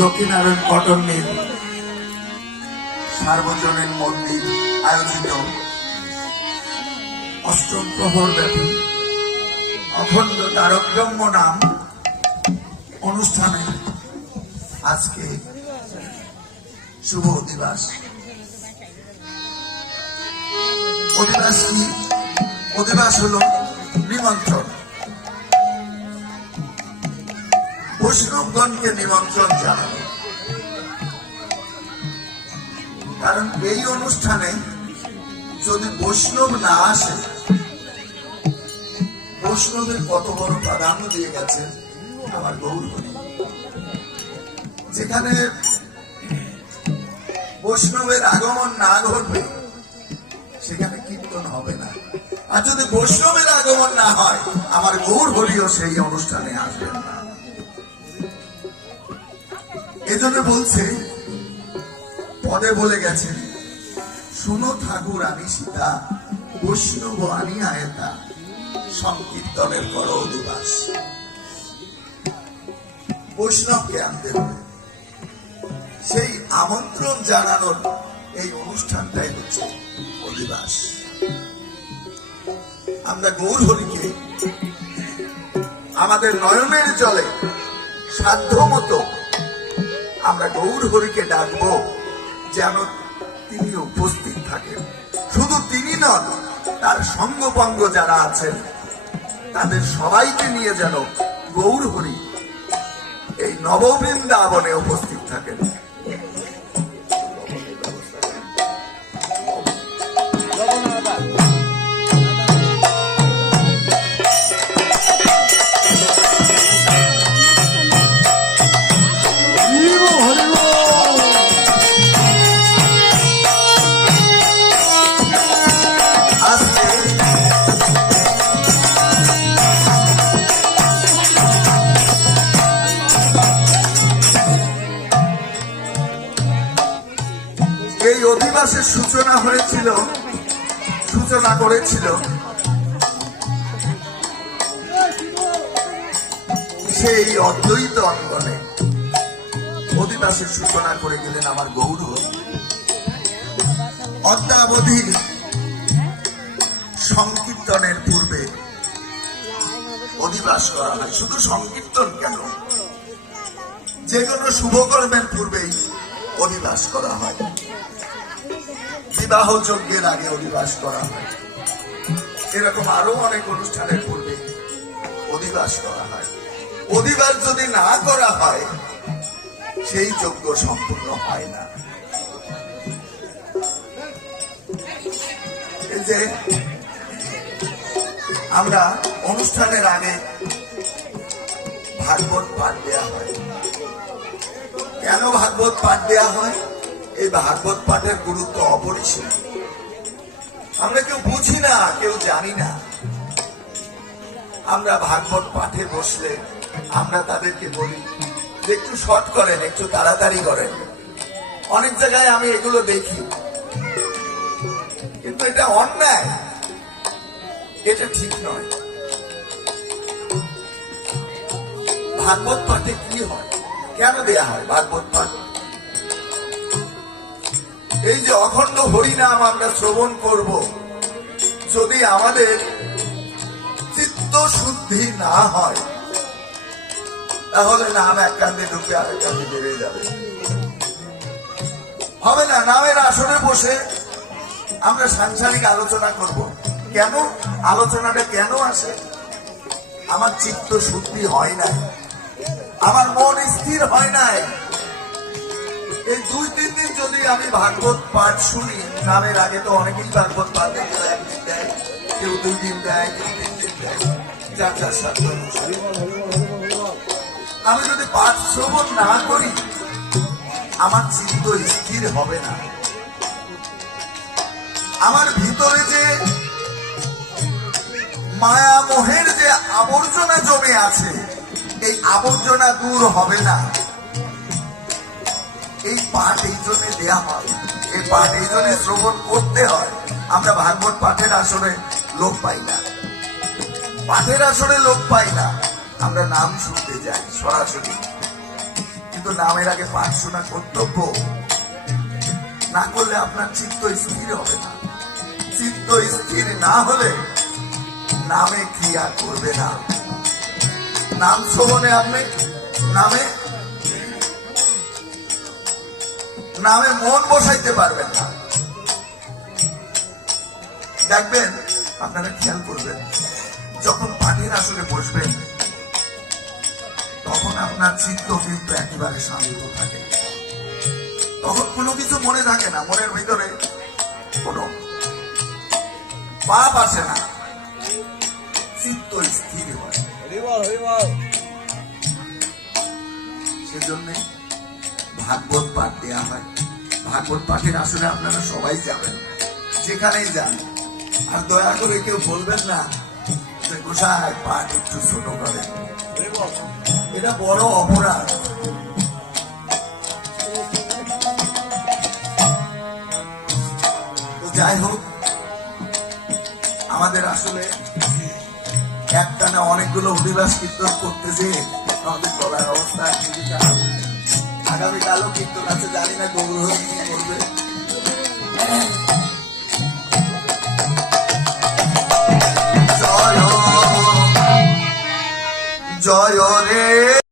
Lakshminarayan cotton mill সার্বজনীন মন্দির আয়োজিত। অষ্টম প্রহর ব্যাপী অখণ্ড তারকব্রহ্ম নাম অনুষ্ঠানে আজকে শুভ অধিবাস। অধিবাস কি অধিবাস হলো নিমন্ত্রণ। বৈষ্ণবগণকে নিমন্ত্রণ জানানো কারণ এই অনুষ্ঠানে যদি বৈষ্ণব না আসে, বৈষ্ণবের কত বড় প্রাধান্য দিয়ে গেছে আমার গৌরবনী যেখানে বৈষ্ণবের আগমন না ঘটবে, সেখানে কীর্তন হবে না। আর যদি বৈষ্ণবের আগমন না হয়, আমার গৌর হলিও সেই অনুষ্ঠানে আসবে না। এজন্য বলছে, পদে বলে গেছেন শুনো ঠাকুর, আমি সীতা, বৈষ্ণব আনি আয়তা, সংকীর্তনের করো অধিবাস। বৈষ্ণবকে আনতে হবে। সেই আমন্ত্রণ জানানোর এই অনুষ্ঠানটাই হচ্ছে অধিবাস। আমরা গৌর হরিকে আমাদের নয়নের জলে সাধ্য মতো গৌর হরিকে ডাকবো, যেন তিনি উপস্থিত থাকেন। শুধু তিনি নন, তার সঙ্গপঙ্গ যারা আছেন, তাদের সবাইকে নিয়ে যেন গৌর হরি এই নববৃন্দাবনে উপস্থিত থাকেন। অধিবাসের সূচনা হয়েছিল, সূচনা করেছিল। সেই অদ্বৈত অঙ্গনে অধিবাসের সূচনা করে গেলেন আমার গৌর। অদ্যাবধি সংকীর্তনের পূর্বে অধিবাস করা হয়। শুধু সংকীর্তন কেন? যে কোনো শুভকর্মের পূর্বেই অধিবাস করা হয়। বিবাহ যজ্ঞের আগে অধিবাস করা হয়। এরকম আরও অনেক অনুষ্ঠানের পূর্বে অধিবাস করা হয়। অধিবাস যদি না করা হয়, সেই যজ্ঞ সম্পূর্ণ হয় না। যে আমরা অনুষ্ঠানের আগে ভাগবত পাঠ দেওয়া হয়। কেন ভাগবত পাঠ দেওয়া হয়? এই ভাগবত পাঠের গুরুত্ব অপরিসীম। আমরা কেউ বুঝি না, কেউ জানি না। আমরা ভাগবত পাঠে বসলে আমরা তাদেরকে বলি, একটু শর্ট করেন, একটু তাড়াতাড়ি করেন। অনেক জায়গায় আমি এগুলো দেখি। কিন্তু এটা অন্যায়। এটা ঠিক নয়। ভাগবত পাঠে কি হয়? কেন দেয়া হয় ভাগবত পাঠ? এই যে অখণ্ড হরিনাম আমরা শ্রবণ করব, যদি আমাদের চিত্ত শুদ্ধি না হয়, তাহলে নাম এক কান্দে ঢুকে আরেক কান্দে বেড়ে যাবে। হবে না, নামের আসনে বসে আমরা সাংসারিক আলোচনা করব। কেন? আলোচনাটা কেন আসে? আমার চিত্ত শুদ্ধি হয় নাই। আমার মন স্থির হয় নাই। এই দুই, তিন দিন যদি আমি ভাগবত পাঠ শুনি, নামের আগে তো অনেকেই ভাগবত পাঠ কেউ একদিন দেয়, কেউ দুই দিন দেয়, কেউ তিন দিন দেয় যার যার সাধ্য আমি যদি পাঠ শ্রবণ না করি, আমার চিত্ত স্থির হবে না। আমার ভিতরে যে মায়া মোহের যে আবর্জনা জমে আছে, এই আবর্জনা দূর হবে না। এই পাঠ এই জন্য দেয়া হয়। এই পাঠ এই জন্য শ্রবণ করতে হয়। আমরা ভাগবত পাঠের আসরে লোক পাই না। পাঠের আসরে লোক পাই না। আমরা নাম শুনতে যাই সরাসরি। কিন্তু নামের আগে পাঠ শোনা কর্তব্য। না করলে আপনার চিত্ত স্থির হবে না। চিত্ত স্থির না হলে নামে ক্রিয়া করবে না। নাম শ্রবণে আপনি নামে নামে মন বসাইতে পারবেন না। দেখবেন আপনারা খেয়াল করবেন যখন পাঠের আসরে বসবেন তখন আপনার চিত্ত কিন্তু একেবারে শান্ত থাকে। তখন কোনো কিছু মনে থাকে না মনের ভিতরে কোনো পাপ আসে না। চিত্ত স্থির হয়। সেজন্য ভাগবত পাঠ দেওয়া হয়। ভাগবত পাঠের আসলে আপনারা সবাই যাবেন যেখানেই যান, আর দয়া করে কেউ বলবেন না গোসাই, পাঠ একটু ছোট হরিবল এটা বড় অপরাধ। যাই হোক, আমাদের আসলে একটানা অনেকগুলো অধিবাস কীর্তন করতে যে আমাদের গলার অবস্থা খুবই খারাপ কিন্তু আছে জানি না গৌরব কি করবে। জয় জয় রে।